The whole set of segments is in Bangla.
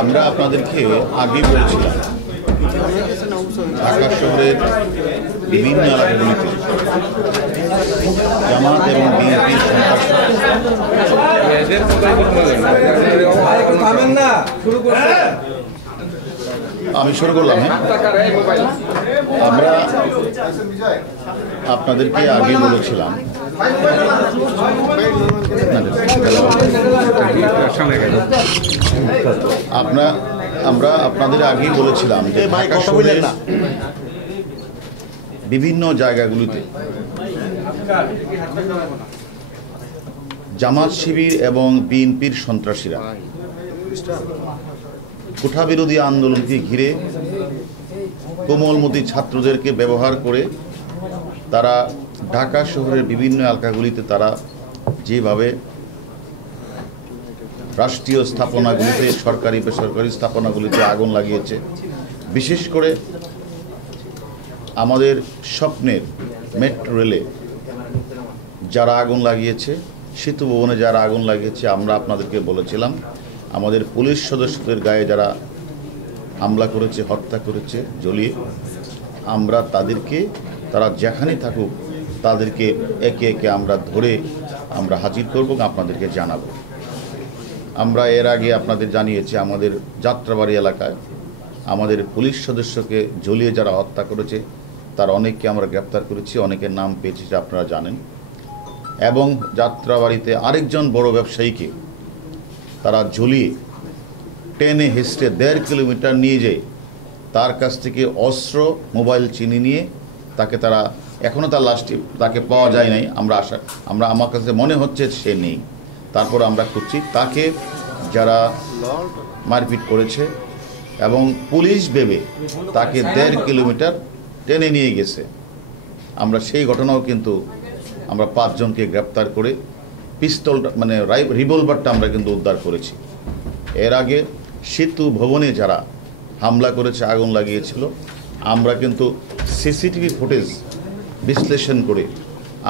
আমরা আপনাদেরকে আগেই বলেছিলাম ঢাকা শহরের বিভিন্ন এলাকাগুলিতে জামাত এবং বিএনপির আমি শুরু করলাম। আমরা আপনাদেরকে আগে বলেছিলাম আমরা আপনাদের আগেই বলেছিলাম যে ঢাকা শহরের বিভিন্ন জায়গাগুলিতে জামাত শিবির এবং বিএনপির সন্ত্রাসীরা কোঠা বিরোধী আন্দোলনকে ঘিরে কোমলমতি ছাত্রদেরকে ব্যবহার করে তারা ঢাকা শহরের বিভিন্ন এলাকাগুলিতে তারা যেভাবে রাষ্ট্রীয় স্থাপনাগুলিতে সরকারি বেসরকারি স্থাপনাগুলিতে আগুন লাগিয়েছে, বিশেষ করে আমাদের স্বপ্নের মেট্রো রেলে যারা আগুন লাগিয়েছে, সেতু ভবনে যারা আগুন লাগিয়েছে, আমরা আপনাদেরকে বলেছিলাম আমাদের পুলিশ সদস্যদের গায়ে যারা হামলা করেছে, হত্যা করেছে জ্বলিয়ে, আমরা তাদেরকে তারা যেখানে থাকুক তাদেরকে একে একে আমরা ধরে আমরা হাজির করব এবং আপনাদেরকে জানাবো। আমরা এর আগে আপনাদের জানিয়েছি আমাদের যাত্রাবাড়ি এলাকায় আমাদের পুলিশ সদস্যকে জ্বলিয়ে যারা হত্যা করেছে তার অনেককে আমরা গ্রেপ্তার করেছি, অনেকের নাম পেয়েছি আপনারা জানেন। এবং যাত্রাবাড়িতে আরেকজন বড় ব্যবসায়ীকে তারা ঝুলিয়ে টেনে হেসড়ে 1.5 কিলোমিটার নিয়ে যায়, তার কাছ থেকে অস্ত্র মোবাইল চিনি নিয়ে তাকে তারা এখনও তার লাশটি তাকে পাওয়া যায় নাই। আমার কাছে মনে হচ্ছে সে নেই, তারপর আমরা খুঁজছি তাকে যারা মারপিট করেছে এবং পুলিশ ভেবে তাকে 1.5 কিলোমিটার টেনে নিয়ে গেছে। আমরা সেই ঘটনাও কিন্তু আমরা 5 জনকে গ্রেপ্তার করে পিস্তলটা মানে রিভলভারটা আমরা কিন্তু উদ্ধার করেছি। এর আগে সেতু ভবনে যারা হামলা করেছে, আগুন লাগিয়েছিল, আমরা কিন্তু সিসিটিভি ফুটেজ বিশ্লেষণ করে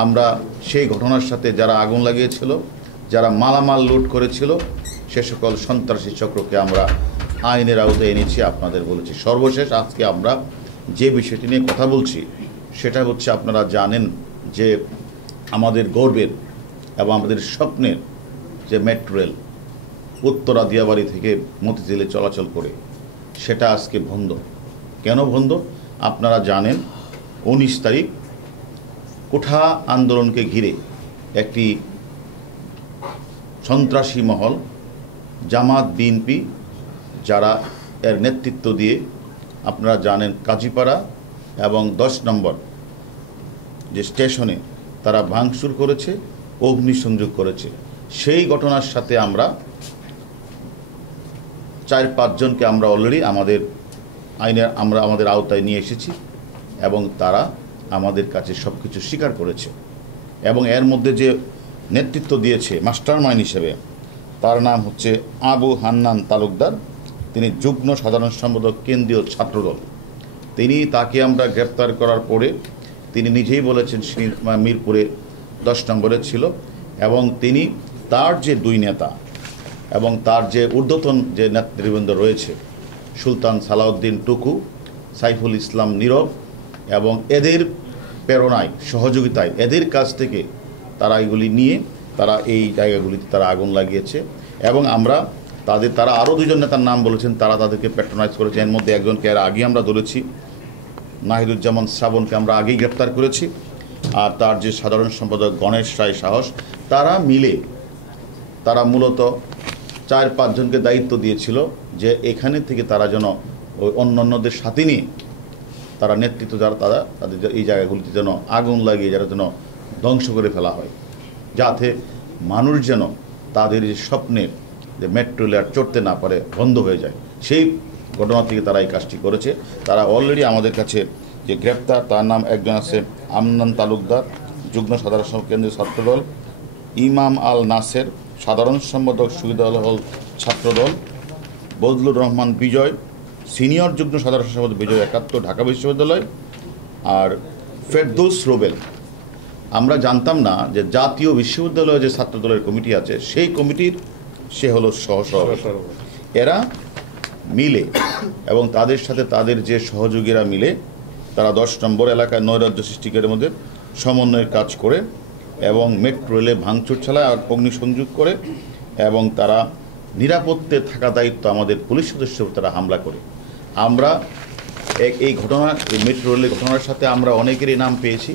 আমরা সেই ঘটনার সাথে যারা আগুন লাগিয়েছিল, যারা মালামাল লুট করেছিল, সে সকল সন্ত্রাসী চক্রকে আমরা আইনের আওতায় এনেছি, আপনাদের বলেছি। সর্বশেষ আজকে আমরা যে বিষয়টি নিয়ে কথা বলছি সেটা হচ্ছে আপনারা জানেন যে আমাদের গর্বের এবং আমাদের স্বপ্নের যে মেট্রো রেল উত্তরা দিয়াবাড়ি থেকে মতিঝিলে চলাচল করে সেটা আজকে বন্ধ। কেন বন্ধ আপনারা জানেন। 19 তারিখ কোঠা আন্দোলনকে ঘিরে একটি সন্ত্রাসী মহল জামাত বিএনপি যারা এর নেতৃত্ব দিয়ে আপনারা জানেন কাজীপাড়া এবং 10 নম্বর যে স্টেশনে তারা ভাঙচুর করেছে, অগ্নিসংযোগ করেছে। সেই ঘটনার সাথে আমরা 4-5 জনকে আমরা অলরেডি আমাদের আওতায় নিয়ে এসেছি এবং তারা আমাদের কাছে সব কিছু স্বীকার করেছে। এবং এর মধ্যে যে নেতৃত্ব দিয়েছে মাস্টারমাইন্ড হিসেবে তার নাম হচ্ছে আবু হান্নান তালুকদার, তিনি যুগ্ম সাধারণ সম্পাদক কেন্দ্রীয় ছাত্রদল। তাকে আমরা গ্রেপ্তার করার পরে তিনি নিজেই বলেছেন মিরপুরে 10 নম্বরে ছিল এবং তার যে 2 নেতা এবং তার যে ঊর্ধ্বতন যে নেতৃবৃন্দ রয়েছে সুলতান সালাউদ্দিন টুকু, সাইফুল ইসলাম নীরব এবং এদের প্রেরণায় সহযোগিতায় এদের কাছ থেকে তারা এগুলি নিয়ে তারা এই জায়গাগুলিতে তারা আগুন লাগিয়েছে। এবং তারা আরও 2 জন নেতার নাম বলেছেন, তারা তাদেরকে প্যাট্রোনাইজ করেছে। এর মধ্যে একজনকে এর আগে আমরা ধরেছি, নাহিদুজ্জামান শ্রাবণকে আমরা আগেই গ্রেপ্তার করেছি। আর তার যে সাধারণ সম্পাদক গণেশ রায় সাহস, তারা মিলে তারা মূলত 4-5 জনকে দায়িত্ব দিয়েছিল যে এখানে থেকে তারা যেন ওই অন্যান্যদের সাথে নিয়ে তারা নেতৃত্ব যারা তাদের এই জায়গাগুলিতে যেন আগুন লাগিয়ে যারা যেন ধ্বংস করে ফেলা হয়, যাতে মানুষ যেন তাদের যে স্বপ্নের যে মেট্রো রেল চড়তে না পারে, বন্ধ হয়ে যায়। সেই ঘটনা থেকে তারা এই কাজটি করেছে। তারা অলরেডি আমাদের কাছে যে গ্রেপ্তার, তার নাম একজন আছে আমনান তালুকদার, যুগ্ম সাধারণ সম্পাদক কেন্দ্রীয় ছাত্রদল, ইমাম আল নাসের সাধারণ সম্পাদক শহীদুল হল ছাত্রদল, বজলুর রহমান বিজয় সিনিয়র যুগ্ম সাধারণ সম্পাদক বিজয় 71 ঢাকা বিশ্ববিদ্যালয়, আর ফেরদৌস রুবেল। আমরা জানতাম না যে জাতীয় বিশ্ববিদ্যালয়ে যে ছাত্রদলের কমিটি আছে সেই কমিটির সে হলো সহসভাপতি। এরা মিলে এবং তাদের সাথে তাদের যে সহযোগীরা মিলে তারা 10 নম্বর এলাকায় নৈরাজ্য সৃষ্টিকারীর মধ্যে সমন্বয়ের কাজ করে এবং মেট্রো রেলে ভাঙচুর চালায় আর অগ্নিসংযোগ করে এবং তারা নিরাপত্তে থাকা দায়িত্ব আমাদের পুলিশ সদস্যের উপর তারা হামলা করে। আমরা এই ঘটনা, এই মেট্রো রেলের ঘটনার সাথে আমরা অনেকেরই নাম পেয়েছি,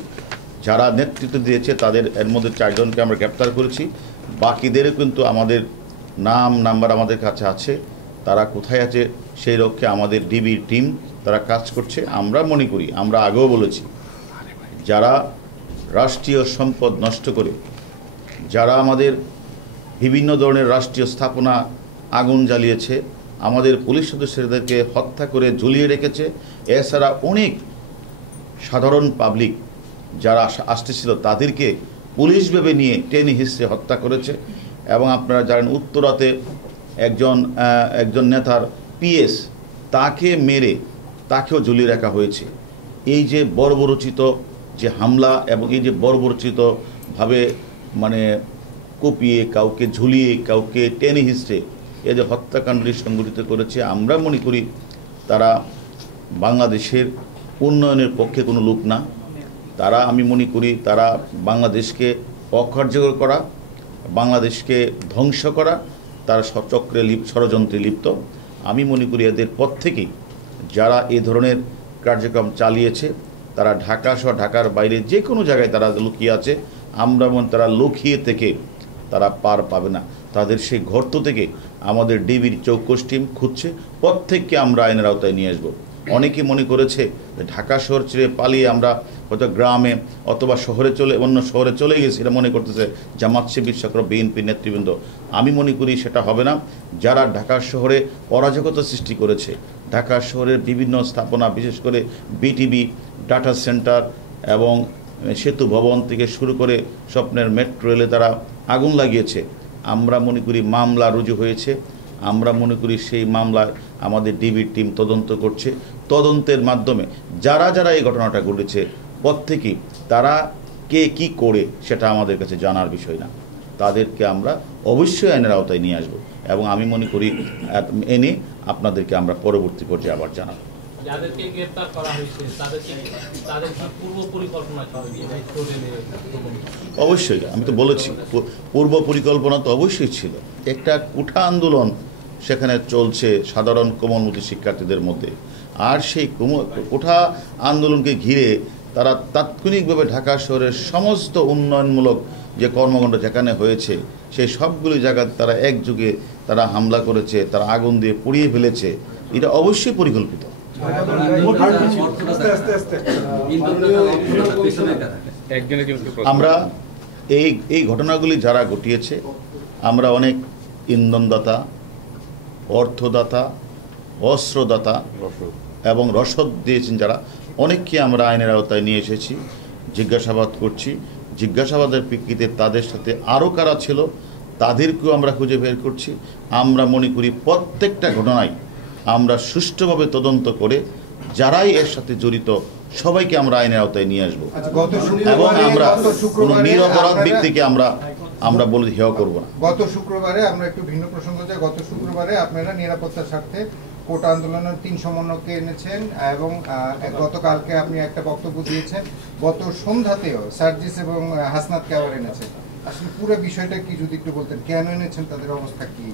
যারা নেতৃত্ব দিয়েছে তাদের এর মধ্যে 4 জনকে আমরা গ্রেপ্তার করেছি। বাকিদেরও কিন্তু আমাদের নাম্বার আমাদের কাছে আছে, তারা কোথায় আছে সেই লক্ষ্যে আমাদের ডিবির টিম তারা কাজ করছে। আমরা মনে করি, আমরা আগেও বলেছি, যারা রাষ্ট্রীয় সম্পদ নষ্ট করে, যারা আমাদের বিভিন্ন ধরনের রাষ্ট্রীয় স্থাপনা আগুন জ্বালিয়েছে, আমাদের পুলিশ সদস্যদেরকে হত্যা করে ঝুলিয়ে রেখেছে, এছাড়া অনেক সাধারণ পাবলিক যারা আসতেছিল তাদেরকে পুলিশ ভেবে নিয়ে টেনে হিঁচড়ে হত্যা করেছে। এবং আপনারা জানেন উত্তরাতে একজন নেতার পিএস তাকে মেরে তাকেও ঝুলিয়ে রাখা হয়েছে। এই যে বর্বরচিত যে হামলা এবং এই যে বর্বরচিতভাবে মানে কুপিয়ে, কাউকে ঝুলিয়ে, কাউকে টেনে হিঁচড়ে এই যে হত্যাকাণ্ডটি সংঘটিত করেছে, আমরা মনে করি তারা বাংলাদেশের উন্নয়নের পক্ষে কোনো লোক না। তারা, আমি মনে করি তারা বাংলাদেশকে অকার্যকর করা, বাংলাদেশকে ধ্বংস করা, তারা চক্রে ষড়যন্ত্রে লিপ্ত। আমি মনে করি এদের পর থেকেই যারা এই ধরনের কার্যক্রম চালিয়েছে তারা ঢাকা সহ ঢাকার বাইরে যে কোনো জায়গায় তারা লুকিয়ে আছে। আমরা মনে তারা লুকিয়ে থেকে তারা পার পাবে না। তাদের সেই গর্ত থেকে আমাদের ডিবির চৌকস টিম খুঁজছে, প্রত্যেককে আমরা আইনের আওতায় নিয়ে আসবো। অনেকে মনে করেছে যে ঢাকা শহর ছেড়ে পালিয়ে আমরা হয়তো গ্রামে অথবা অন্য শহরে চলে গেছি, এটা মনে করতেছে জামাত শিবির চক্র, বিএনপি নেতৃবৃন্দ। আমি মনে করি সেটা হবে না। যারা ঢাকা শহরে অরাজকতা সৃষ্টি করেছে, ঢাকা শহরের বিভিন্ন স্থাপনা, বিশেষ করে বিটিবি ডাটা সেন্টার এবং সেতু ভবন থেকে শুরু করে স্বপ্নের মেট্রো রেলে তারা আগুন লাগিয়েছে, আমরা মনে করি মামলা রুজু হয়েছে। আমরা মনে করি সেই মামলায় আমাদের ডিবির টিম তদন্ত করছে। তদন্তের মাধ্যমে যারা যারা এই ঘটনাটা ঘটেছে প্রত্যেকেই তারা কে কি করে সেটা আমাদের কাছে জানার বিষয় না, তাদেরকে আমরা অবশ্যই আইনের আওতায় নিয়ে আসবো এবং আমি মনে করি এনে আপনাদেরকে আমরা পরবর্তী পর্যায়ে আবার জানাবো। যাদেরকে গ্রেফতার করা হয়েছে তাদের পূর্ব পরিকল্পনা অবশ্যই, আমি তো বলেছি পূর্ব পরিকল্পনা তো অবশ্যই ছিল। একটা কুঠা আন্দোলন সেখানে চলছে সাধারণ কোমলমতি শিক্ষার্থীদের মধ্যে, আর সেই কুঠা আন্দোলনকে ঘিরে তারা তাৎক্ষণিকভাবে ঢাকা শহরের সমস্ত উন্নয়নমূলক যে কর্মকাণ্ড যেখানে হয়েছে সেই সবগুলি জায়গায় তারা একযোগে তারা হামলা করেছে, তারা আগুন দিয়ে পুড়িয়ে ফেলেছে। এটা অবশ্যই পরিকল্পিত। আমরা এই ঘটনাগুলি যারা ঘটিয়েছে, আমরা অনেক ইন্ধনদাতা, অর্থদাতা, অস্ত্রদাতা এবং রসদ দিয়েছেন যারা, অনেককে আমরা আইনের আওতায় নিয়ে এসেছি, জিজ্ঞাসাবাদ করছি। জিজ্ঞাসাবাদের প্রেক্ষিতে তাদের সাথে আরও কারা ছিল তাদেরকেও আমরা খুঁজে বের করছি। আমরা মনে করি প্রত্যেকটা ঘটনায় আমরা সুষ্ঠুভাবে তদন্ত করে যারাই এর সাথে জড়িত সবাইকে আমরা আইনের আওতায় নিয়ে আসবো এবং আমরা কোনো নিরপরাধ ব্যক্তিকে আমরা বলে হেয় করবো না। গত শুক্রবারে আমরা একটু ভিন্ন প্রসঙ্গ যাই। গত শুক্রবারে আপনারা নিরাপত্তার স্বার্থে কোটা আন্দোলনের 3 সমন্বয়কে এনেছেন এবং গতকালকে আপনি একটা বক্তব্য দিয়েছেন। গত সন্ধ্যাতেও সার্জিস এবং হাসনাতকে আবার এনেছেন। আসলে পুরো বিষয়টা কি যদি একটু বলতেন, কেন এনেছেন, তাদের অবস্থা কি?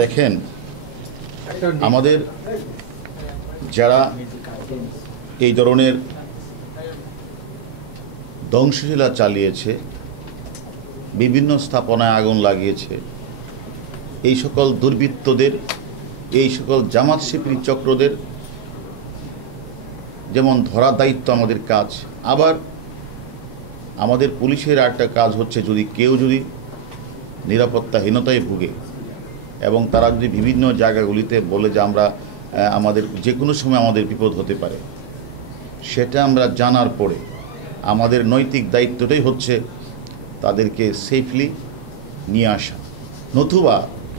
দেখেন, আমাদের যারা এই ধরনের ধ্বংসলীলা চালিয়েছে, বিভিন্ন স্থাপনায় আগুন লাগিয়েছে, এই সকল দুর্বৃত্তদের, এই সকল জামাত শিবির চক্রদের যেমন ধরার দায়িত্ব আমাদের কাজ, আবার আমাদের পুলিশের একটা কাজ হচ্ছে যদি কেউ নিরাপত্তাহীনতায় ভুগে এবং তারা যদি বিভিন্ন জায়গাগুলিতে বলে যে আমাদের যে কোনো সময় আমাদের বিপদ হতে পারে, সেটা আমরা জানার পরে আমাদের নৈতিক দায়িত্বটাই হচ্ছে তাদেরকে সেফলি নিয়ে আসা। নতুবা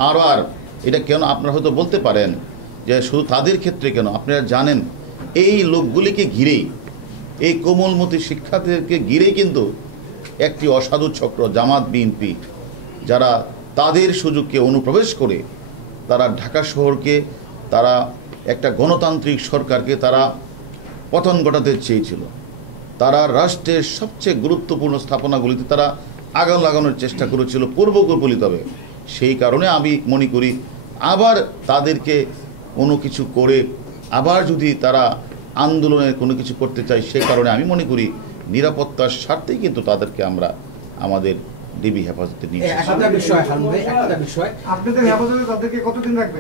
আর এটা কেন আপনারা হয়তো বলতে পারেন যে শুধু তাদের ক্ষেত্রে কেন, আপনারা জানেন এই লোকগুলিকে ঘিরেই, এই কোমলমতি শিক্ষার্থীদেরকে ঘিরেই কিন্তু একটি অসাধু চক্র জামাত বিএনপি, যারা তাদের সুযোগকে অনুপ্রবেশ করে তারা ঢাকা শহরকে তারা একটা গণতান্ত্রিক সরকারকে তারা পতন ঘটাতে চেয়েছিল। তারা রাষ্ট্রের সবচেয়ে গুরুত্বপূর্ণ স্থাপনাগুলিতে তারা আগুন লাগানোর চেষ্টা করেছিল পূর্বকল্পিতভাবে। সেই কারণে আমি মনে করি আবার তাদেরকে কোনো কিছু করে আবার যদি তারা আন্দোলনের কোনো কিছু করতে চায়, সে কারণে আমি মনে করি নিরাপত্তার স্বার্থেই কিন্তু তাদেরকে আমরা আমাদের ডিবি হেফাজতে নিয়ে একটা বিষয় আপনাদের হেফাজতে তাদেরকে কতদিন রাখবেন?